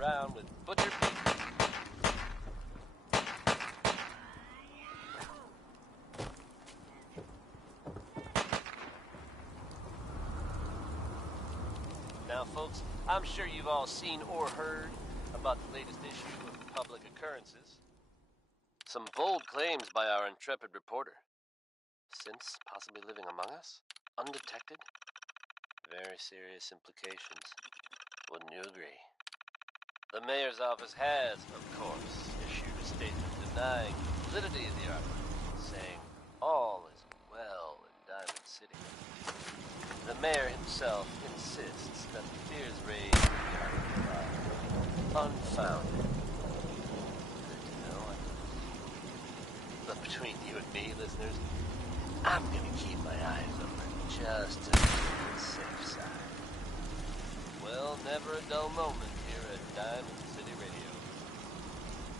around with Butcher Pete. Now, folks, I'm sure you've all seen or heard about the latest issue of Public Occurrences. Some bold claims by our intrepid reporter. Synths possibly living among us, undetected? Very serious implications. Wouldn't you agree? The mayor's office has, of course, issued a statement denying the validity of the article, saying all is well in Diamond City. The mayor himself insists that the fears raised in the article are unfounded. Good to know, I suppose. But between you and me, listeners, I'm gonna keep my eyes open just to be on the safe side. Well, never a dull moment here at Diamond City Radio.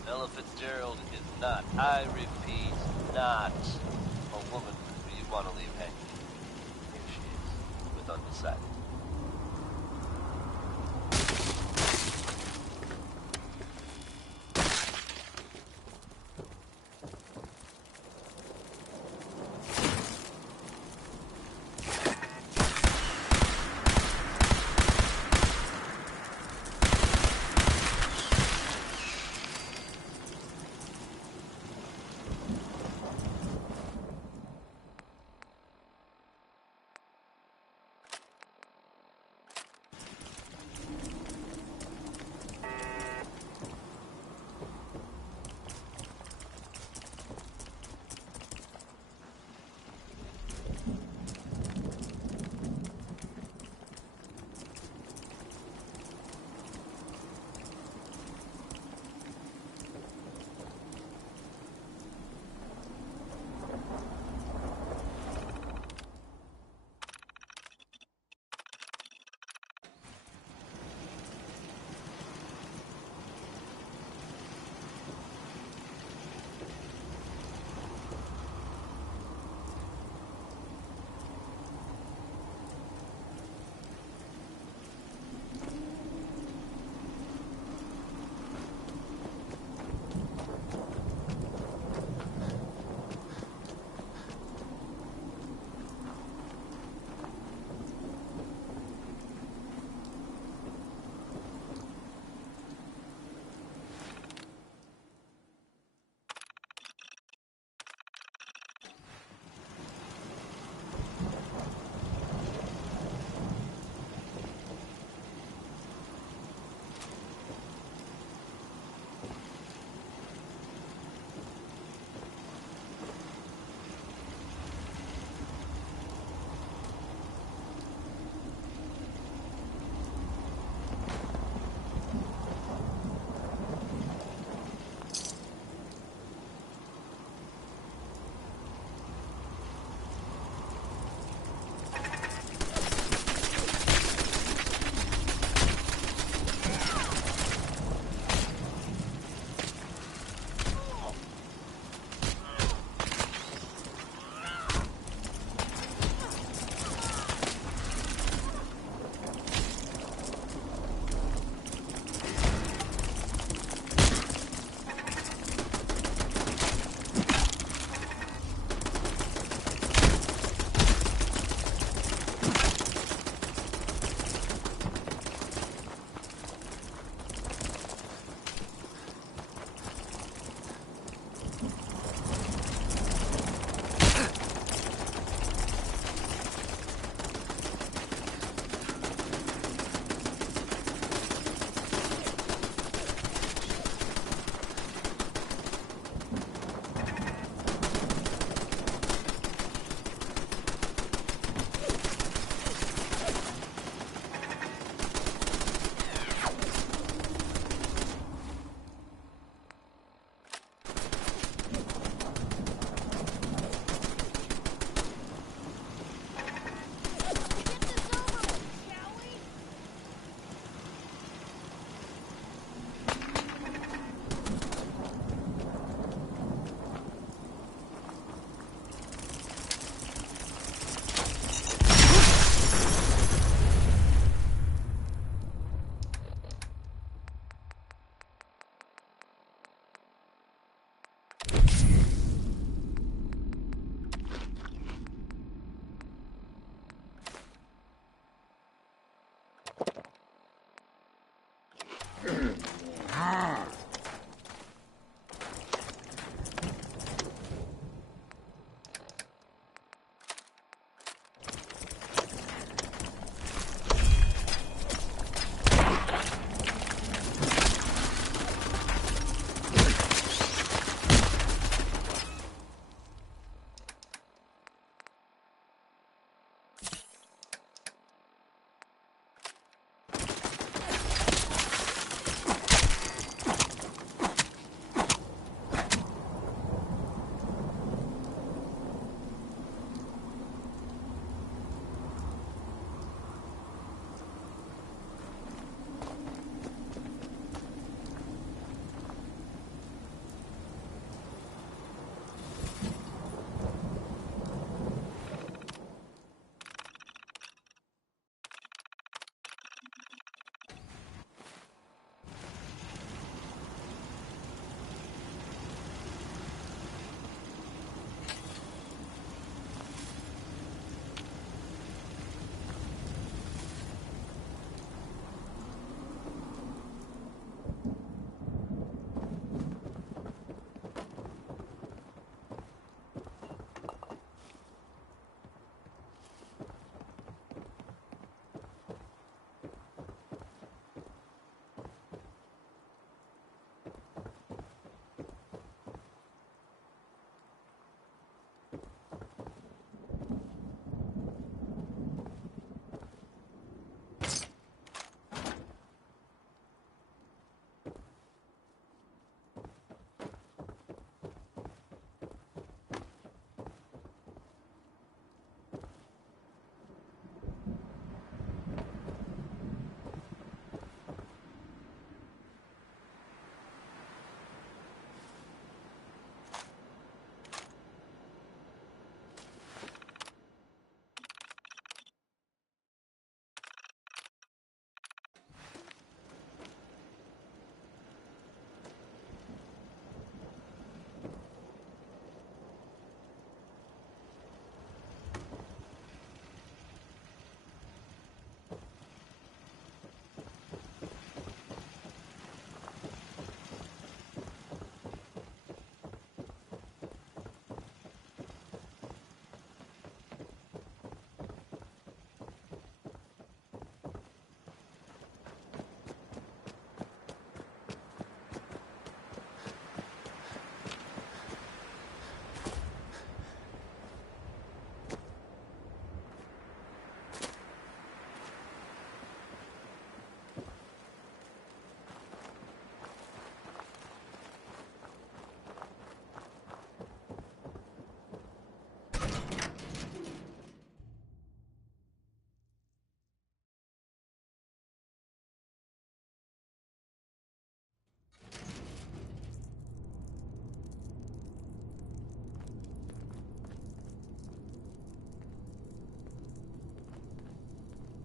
Ella Fitzgerald is not, I repeat, not a woman who you want to leave hanging. Here she is, with Undecided.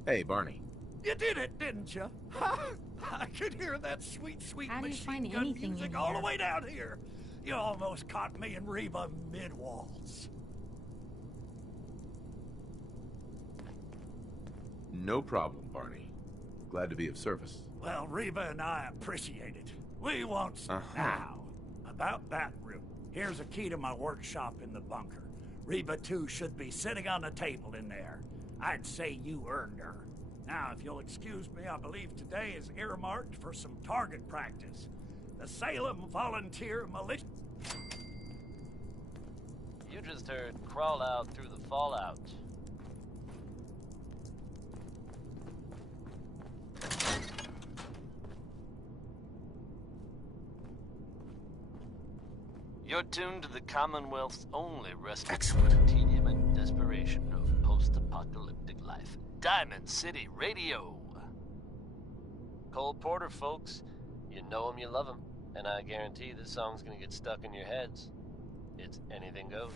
Hey, Barney. You did it, didn't you? I could hear that sweet, sweet How do you machine find gun anything music in all the here? way down here. You almost caught me and Reba mid-waltz. No problem, Barney. Glad to be of service. Well, Reba and I appreciate it. We won't... Now, about that room. Here's a key to my workshop in the bunker. Reba, too, should be sitting on the table in there. I'd say you earned her. Now, if you'll excuse me, I believe today is earmarked for some target practice. The Salem Volunteer Militia... You just heard crawl out through the fallout. You're tuned to the Commonwealth's only respiratory tedium and desperation of post-apocalyptic life. Diamond City Radio. Cole Porter, folks. You know him, you love him. And I guarantee this song's gonna get stuck in your heads. It's Anything Goes.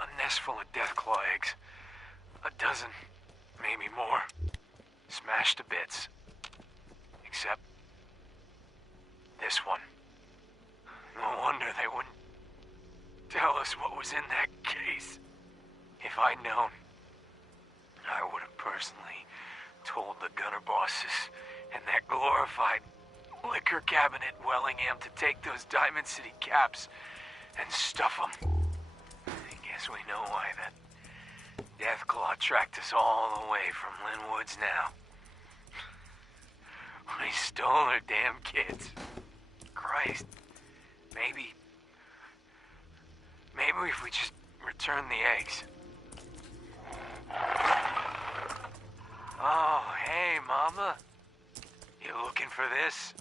A nest full of Deathclaw eggs. A dozen, maybe more. Smashed to bits. Except this one. No wonder they wouldn't tell us what was in that case. If I'd known, I would have personally told the gunner bosses and that glorified liquor cabinet in Wellingham to take those Diamond City caps and stuff them. I guess we know why that Deathclaw tracked us all the way from Lynn Woods now. We stole her damn kids. Christ. Maybe if we just return the eggs. Oh, hey, Mama. You looking for this?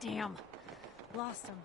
Damn. Lost him.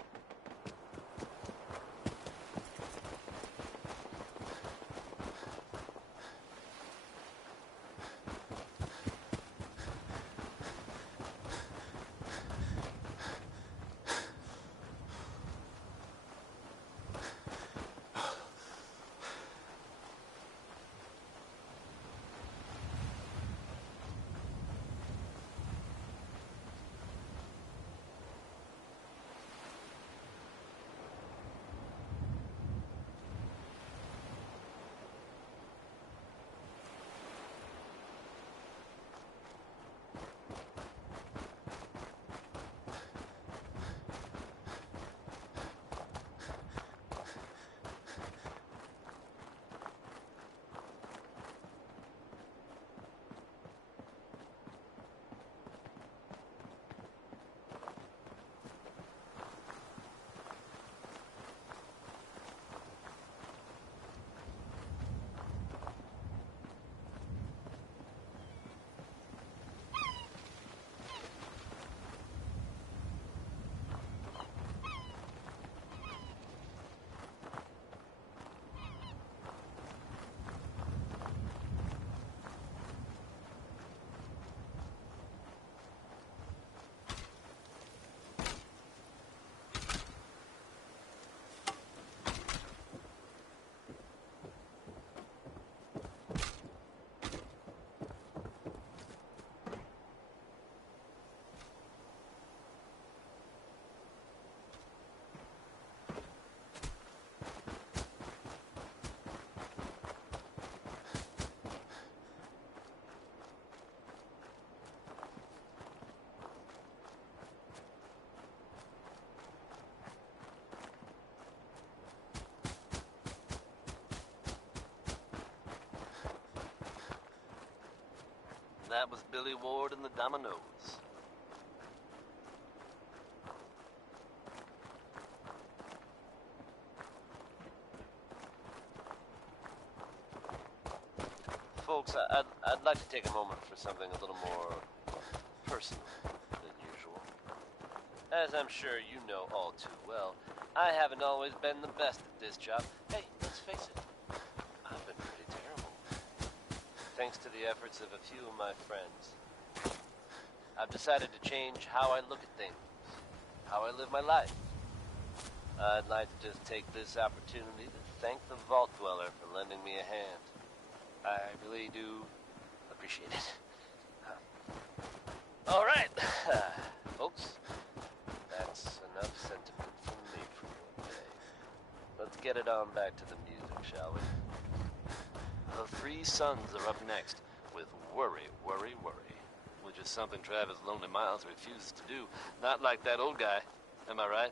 That was Billy Ward and the Dominoes. Folks, I'd like to take a moment for something a little more personal than usual. As I'm sure you know all too well, I haven't always been the best at this job. Hey, let's face it, I've been pretty terrible. Thanks to the efforts of a few of my friends, I've decided to change how I look at things, how I live my life. I'd like to just take this opportunity to thank the Vault Dweller for lending me a hand. I really do appreciate it. All right, folks, that's enough sentiment from me for one day. Let's get it on back to the music, shall we? The Three Sons are up next with Worry, Worry, Worry, which is something Travis Lonely Miles refuses to do. Not like that old guy, am I right?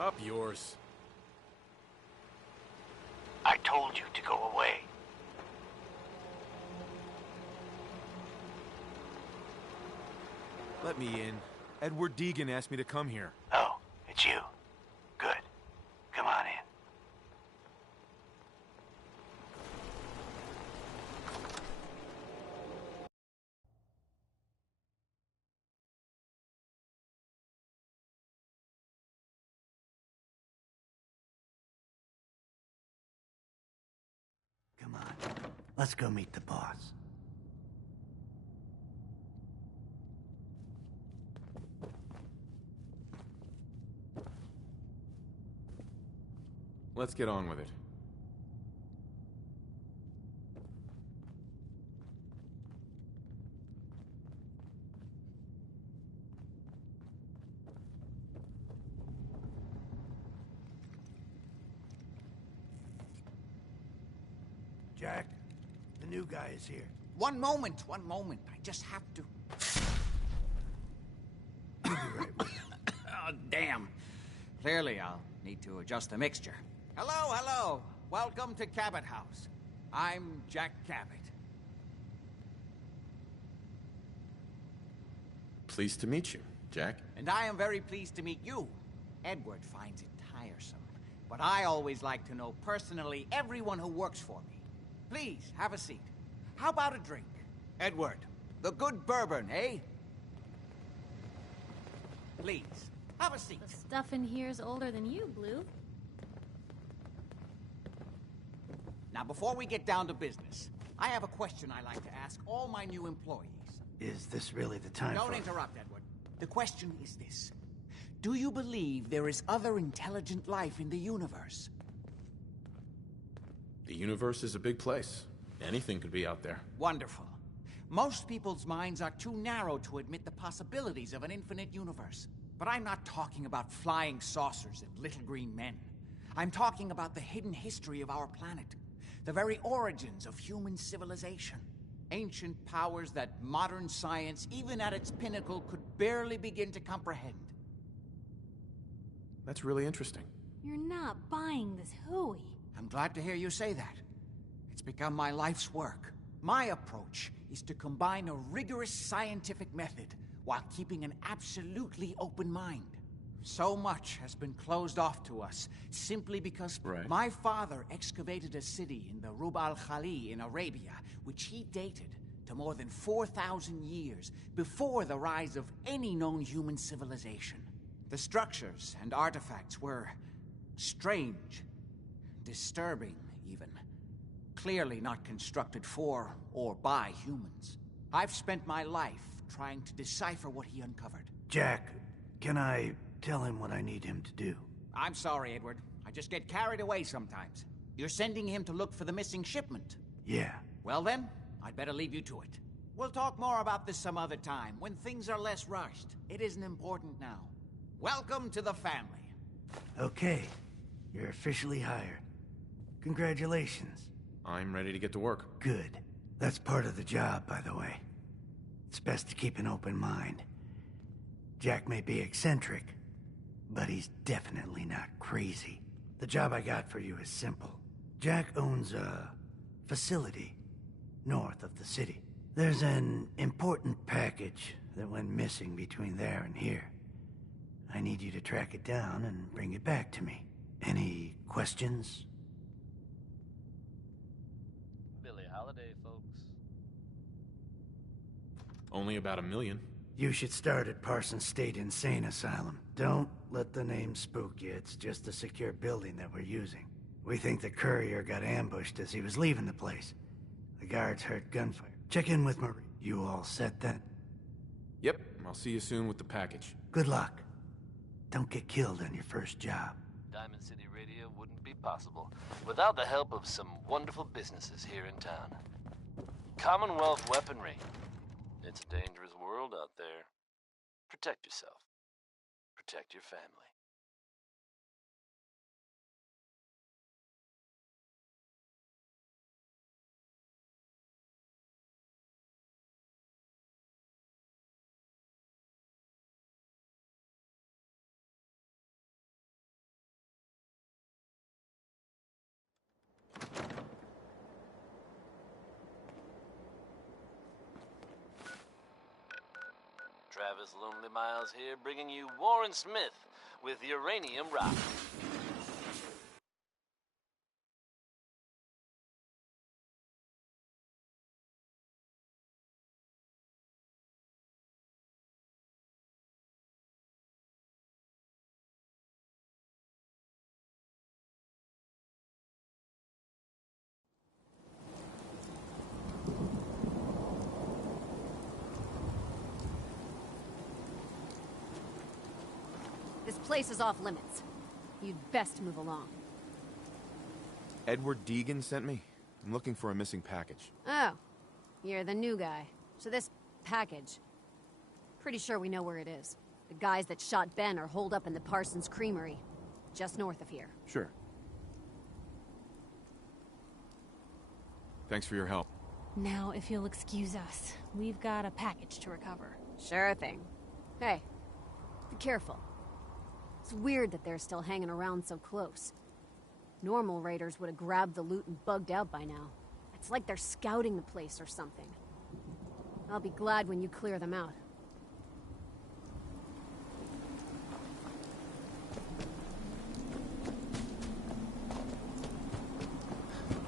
Up yours. I told you to go away. Let me in. Edward Deegan asked me to come here. Oh, it's you. Good. Come on in. Come on. Let's go meet the boss. Let's get on with it. Jack, the new guy is here. One moment. I just have to... Oh, damn. Clearly, I'll need to adjust the mixture. Hello. Welcome to Cabot House. I'm Jack Cabot. Pleased to meet you, Jack. And I am very pleased to meet you. Edward finds it tiresome, but I always like to know personally everyone who works for me. Please, have a seat. How about a drink? Edward, the good bourbon, eh? Please, have a seat. The stuff in here is older than you, Blue. Now, before we get down to business, I have a question I like to ask all my new employees. Is this really the time Don't for... interrupt, Edward. The question is this. Do you believe there is other intelligent life in the universe? The universe is a big place. Anything could be out there. Wonderful. Most people's minds are too narrow to admit the possibilities of an infinite universe. But I'm not talking about flying saucers and little green men. I'm talking about the hidden history of our planet. The very origins of human civilization. Ancient powers that modern science, even at its pinnacle, could barely begin to comprehend. That's really interesting. You're not buying this hooey. I'm glad to hear you say that. It's become my life's work. My approach is to combine a rigorous scientific method while keeping an absolutely open mind. So much has been closed off to us simply because my father excavated a city in the Rub al-Khali in Arabia, which he dated to more than 4,000 years before the rise of any known human civilization. The structures and artifacts were strange, disturbing even, clearly not constructed for or by humans. I've spent my life trying to decipher what he uncovered. Jack, can I tell him what I need him to do? I'm sorry, Edward. I just get carried away sometimes. You're sending him to look for the missing shipment? Yeah. Well then, I'd better leave you to it. We'll talk more about this some other time, when things are less rushed. It isn't important now. Welcome to the family. Okay. You're officially hired. Congratulations. I'm ready to get to work. Good. That's part of the job, by the way. It's best to keep an open mind. Jack may be eccentric, but he's definitely not crazy. The job I got for you is simple. Jack owns a facility north of the city. There's an important package that went missing between there and here. I need you to track it down and bring it back to me. Any questions? Billie Holiday, folks. Only about 1 million. You should start at Parsons State Insane Asylum. Don't let the name spook you. It's just a secure building that we're using. We think the courier got ambushed as he was leaving the place. The guards heard gunfire. Check in with Marie. You all set then? Yep, I'll see you soon with the package. Good luck. Don't get killed on your first job. Diamond City Radio wouldn't be possible without the help of some wonderful businesses here in town. Commonwealth Weaponry. It's a dangerous world out there. Protect yourself. Protect your family. Travis Lonely Miles here, bringing you Warren Smith with Uranium Rock. This place is off limits. You'd best move along. Edward Deegan sent me. I'm looking for a missing package. Oh, you're the new guy. So this package... Pretty sure we know where it is. The guys that shot Ben are holed up in the Parsons Creamery, just north of here. Sure. Thanks for your help. Now, if you'll excuse us, we've got a package to recover. Sure thing. Hey, be careful. It's weird that they're still hanging around so close. Normal raiders would have grabbed the loot and bugged out by now. It's like they're scouting the place or something. I'll be glad when you clear them out.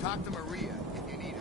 Talk to Maria if you need her.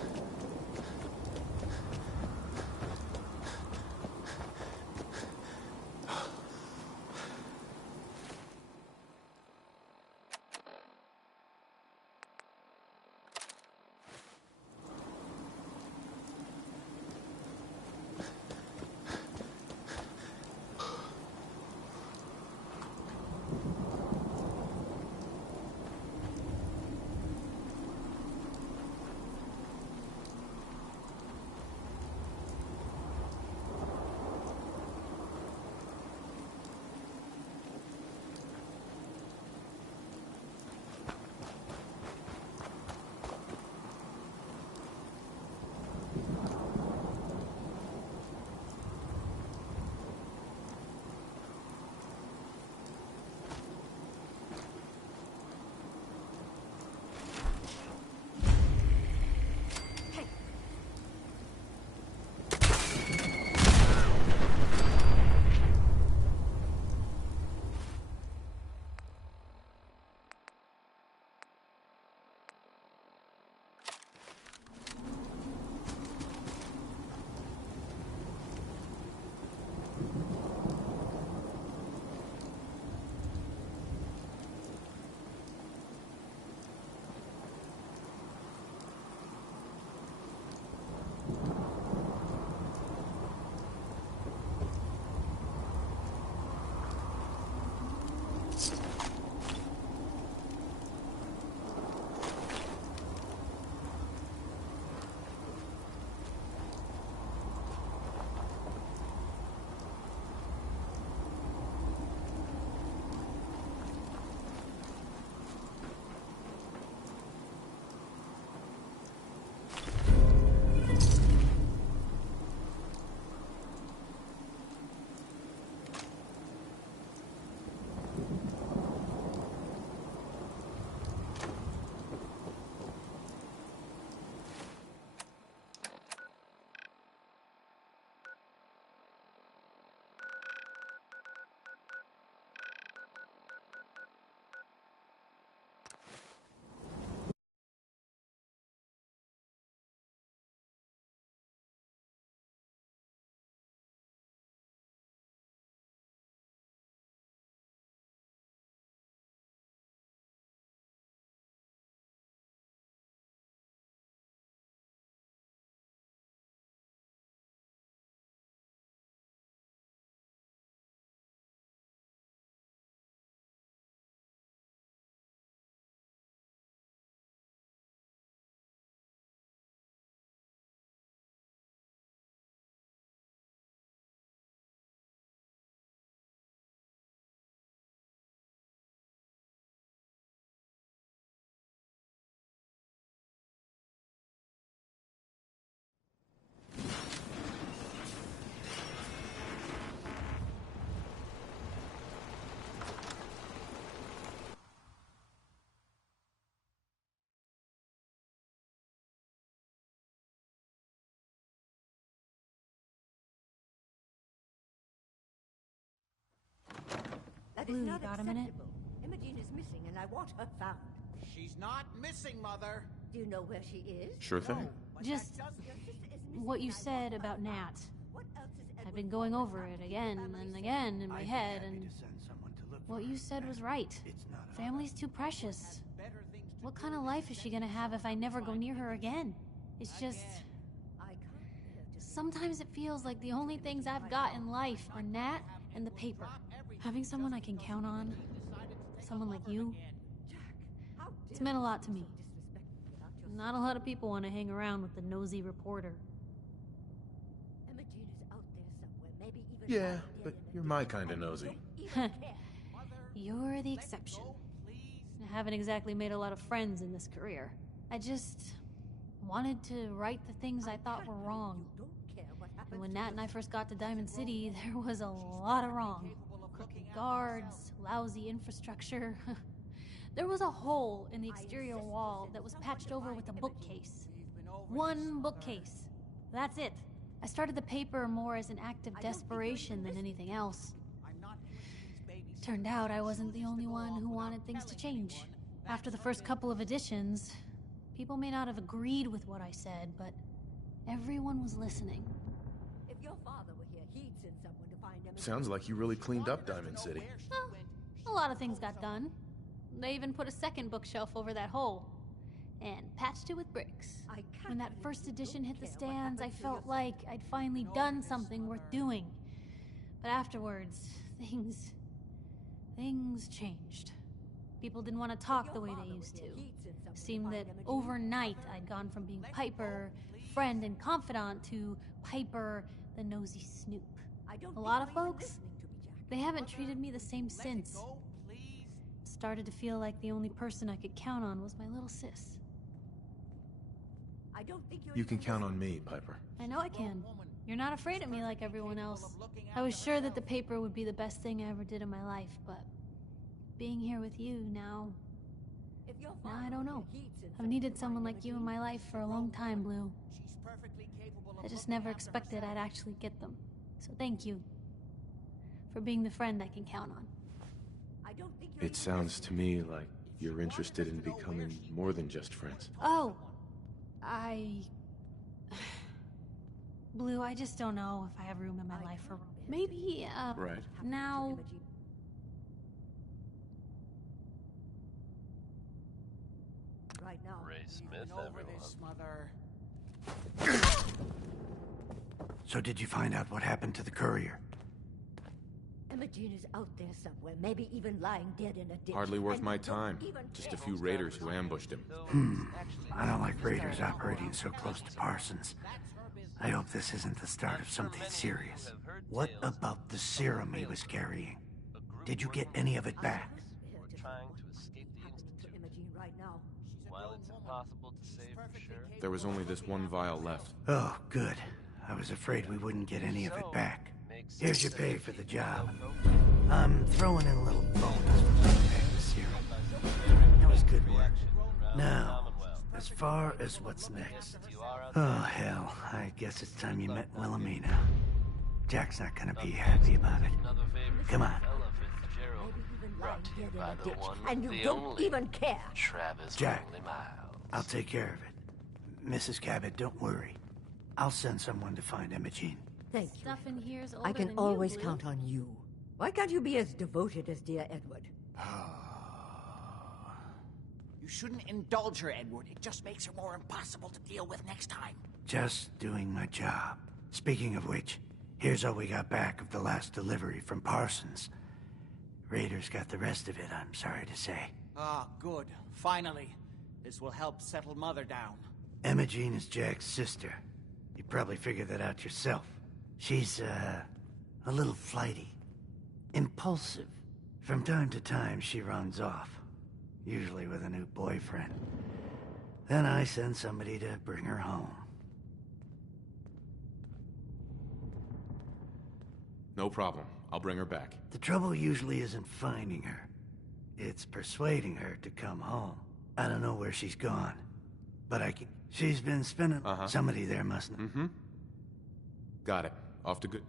Blue, you got a minute? Imogen is missing and I want her found. She's not missing, Mother. Do you know where she is? Sure thing. Just what you said about Nat. I've been going over it again and again in my head, and what you said was right. Family's too precious. What kind of life is she gonna have if I never go near her again? It's just... Sometimes it feels like the only things I've got in life are Nat and the paper. Having someone I can count on, someone like you, it's meant a lot to me. Not a lot of people want to hang around with the nosy reporter. Yeah, but you're my kind of nosy. You're the exception. I haven't exactly made a lot of friends in this career. I just wanted to right the things I thought were wrong. And when Nat and I first got to Diamond City, there was a lot of wrong. Crooked guards, lousy infrastructure. There was a hole in the exterior wall that was patched over with a bookcase. One bookcase. That's it. I started the paper more as an act of desperation than anything else. Turned out I wasn't the only one who wanted things to change. After the first couple of editions, people may not have agreed with what I said, but everyone was listening. If your father were here, he'd send someone to find Imogen. Sounds like you really cleaned up Diamond City. Well, a lot of things got done. They even put a second bookshelf over that hole and patched it with bricks. When that first edition hit the stands, I felt like I'd finally done something worth doing. But afterwards, things changed. People didn't want to talk the way they used to. Seemed that overnight I'd gone from being Piper, friend and confidant, to Piper, the nosy snoop. A lot of folks, they haven't treated me the same since. Started to feel like the only person I could count on was my little sis. You can count on me, Piper. I know I can. You're not afraid of me like everyone else. I was sure that the paper would be the best thing I ever did in my life, but being here with you now I don't know. I've needed someone like you in my life for a long time, Blue. I just never expected I'd actually get them. So thank you for being the friend I can count on. It sounds to me like you're interested in becoming more than just friends. Oh, Blue, I just don't know if I have room in my life for... Maybe, Right. Now... Right now. Ray Smith, Mother. So did you find out what happened to the courier? Imogen is out there somewhere, maybe even lying dead in a ditch. Hardly worth And my you don't time. even Just care. a few raiders who ambushed him. I don't like raiders operating so close to Parsons. I hope this isn't the start of something serious. What about the serum he was carrying? Did you get any of it back? We're trying to escape the Institute. Imogen right now. While it's impossible to say for sure, There was only this one vial left. Oh, good. I was afraid we wouldn't get any of it back. Here's your pay for the job. I'm throwing in a little bonus for bringing back the serum. That was good work. Now, as far as what's next. Oh, hell. I guess it's time you met Wilhelmina. Jack's not gonna be happy about it. Come on. Brought to you by the one, And you the don't only even care. Travis Jack. Lonely Miles. I'll take care of it. Mrs. Cabot, don't worry. I'll send someone to find Imogen. Thank you. Stuff in here's older I can than always you, Blue. count on you. Why can't you be as devoted as dear Edward? You shouldn't indulge her, Edward. It just makes her more impossible to deal with next time. Just doing my job. Speaking of which, here's all we got back of the last delivery from Parsons. Raiders got the rest of it, I'm sorry to say. Ah, good. Finally. This will help settle Mother down. Imogen is Jack's sister. You probably figured that out yourself. She's, a little flighty. Impulsive. From time to time, she runs off. Usually with a new boyfriend. Then I send somebody to bring her home. No problem. I'll bring her back. The trouble usually isn't finding her. It's persuading her to come home. I don't know where she's gone. But I can... She's been spending... Somebody there mustn't... Mm-hmm. Got it. Off to good...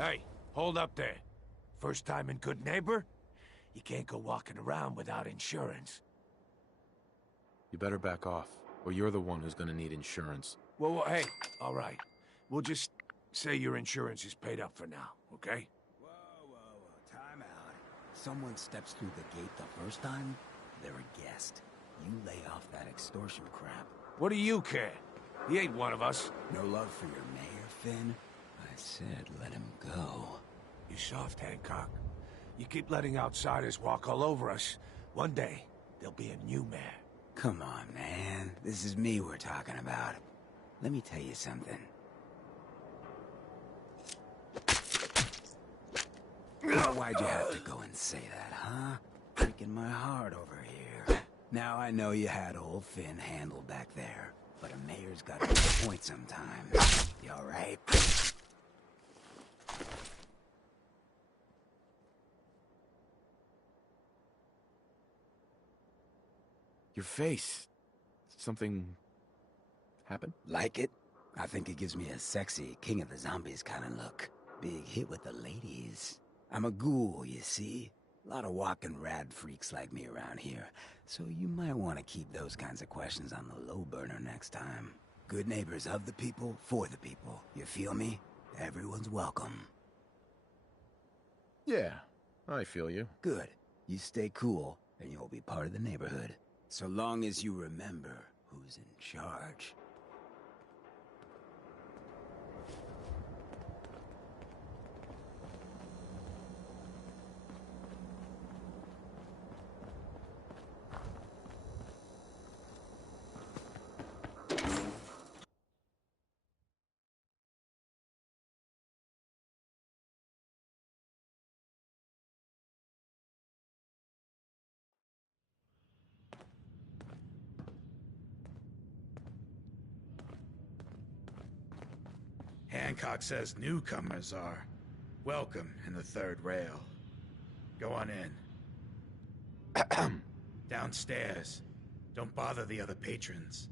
Hey, hold up there. First time in Good Neighbor? You can't go walking around without insurance. You better back off, or you're the one who's gonna need insurance. Well, hey, all right. We'll just say your insurance is paid up for now, okay? Whoa, time out. Someone steps through the gate the first time, they're a guest. You lay off that extortion crap. What do you care? He ain't one of us. No love for your mayor, Finn? I said let him go. You soft, Hancock. You keep letting outsiders walk all over us. One day, there'll be a new mayor. Come on, man. This is me we're talking about. Let me tell you something. Why'd you have to go and say that, huh? Breaking my heart over here. Now I know you had old Finn handled back there, but a mayor's got to make a point sometimes. You alright? Your face. Something happened? Like it? I think it gives me a sexy King of the Zombies kind of look. Big hit with the ladies. I'm a ghoul, you see? A lot of walking rad freaks like me around here, so you might want to keep those kinds of questions on the low burner next time. Good neighbors of the people, for the people. You feel me? Everyone's welcome. Yeah, I feel you. Good. You stay cool, and you'll be part of the neighborhood. So long as you remember who's in charge. Hancock says newcomers are welcome in the third rail. Go on in. Downstairs. Don't bother the other patrons.